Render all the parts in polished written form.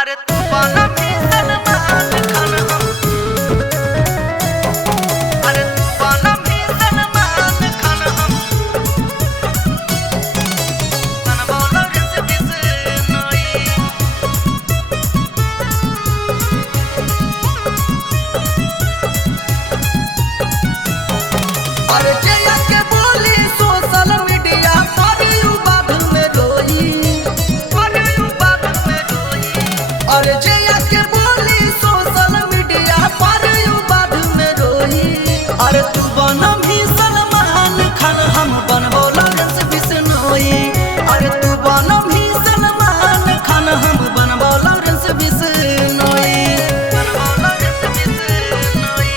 अरे तू बना भी सलमान खान हम, अरे तू बना भी सलमान खान हम, तन बोलो रिस बिस नोई। अरे जया के बोली सोशल मीडिया पर यू बात में रोई, पर यू बात में रोई। अरे जया के बोली सोशल मीडिया पर यू बात में रोई। अरे तू बना भी सलमान खान हम बनबो लॉरेंस बिश्नोई। अरे तू बना भी सलमान खान हम बनबो लॉरेंस बिश्नोई, बनबो लॉरेंस बिश्नोई।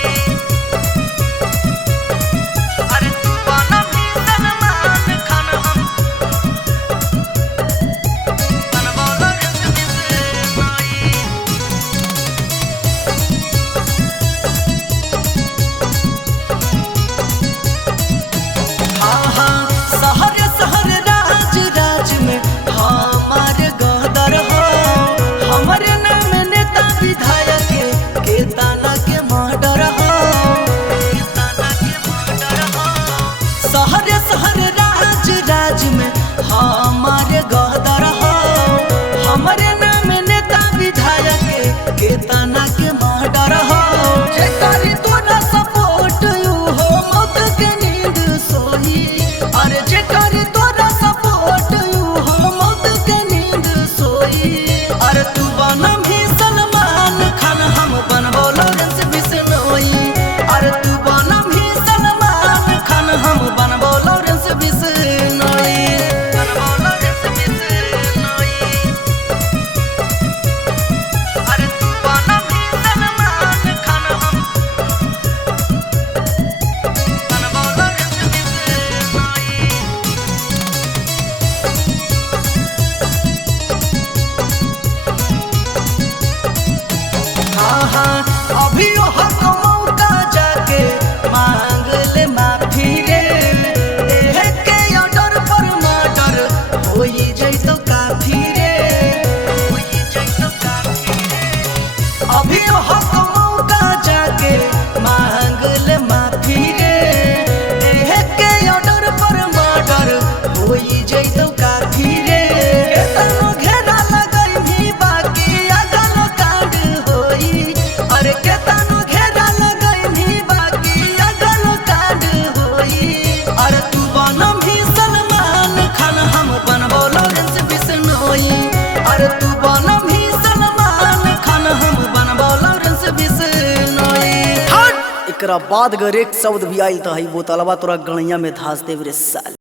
अरे तू बना भी सलमान खान हम, बनबो लॉरेंस बिश्नोई। हाँ हाँ शहर शहर राज राज में हमारे गदर हो। हमारे नाम नेता विधायक के ताना के मर्डर हो, के ताना के मर्डर हो। शहर शहर राज राज में हमारे गदर हो। हमारे नाम नेता विधायक के ताना के मर्डर हो। जे करी तोरा सपोर्ट यू हो मौत के नींद सोई। अरे जे करी तोरा सपोर्ट यू हो मौत के नींद सोई। अरे तू बना भी सलमान खान हम बनबो लॉरेंस बिश्नोई। अरे तू बना भी सलमान खान हम बनबो लॉरेंस बिश्नोई, बनबो लॉरेंस बिश्नोई। अरे तू बना भी सलमान खान हम, बनबो लॉरेंस बिश्नोई। हाँ हाँ अभी हक मौका जाके मांग ले माफी रे। एह के ऑर्डर पर मर्डर होई जैतो काफी रे, होई जैतो काफी रे। अभी हक मौका जाके मांग ले माफी रे। एह के ऑर्डर पर मर्डर होई जैतो काफी रे। केतनो घेरा लगई भी बाकी अगल कांड होई। अरे केतनो घेरा लगई भी बाकी अगल कांड होई। अरे तू बना भी सलमान खान हम बनबो लॉरेंस बिश्नोई। अरे तू बना भी सलमान खान हम बनबो लॉरेंस बिश्नोई। एकरा बाद अगर एक शब्द भी आई तो हई बोतलवा तोरा गणिया में धास देव रे साल।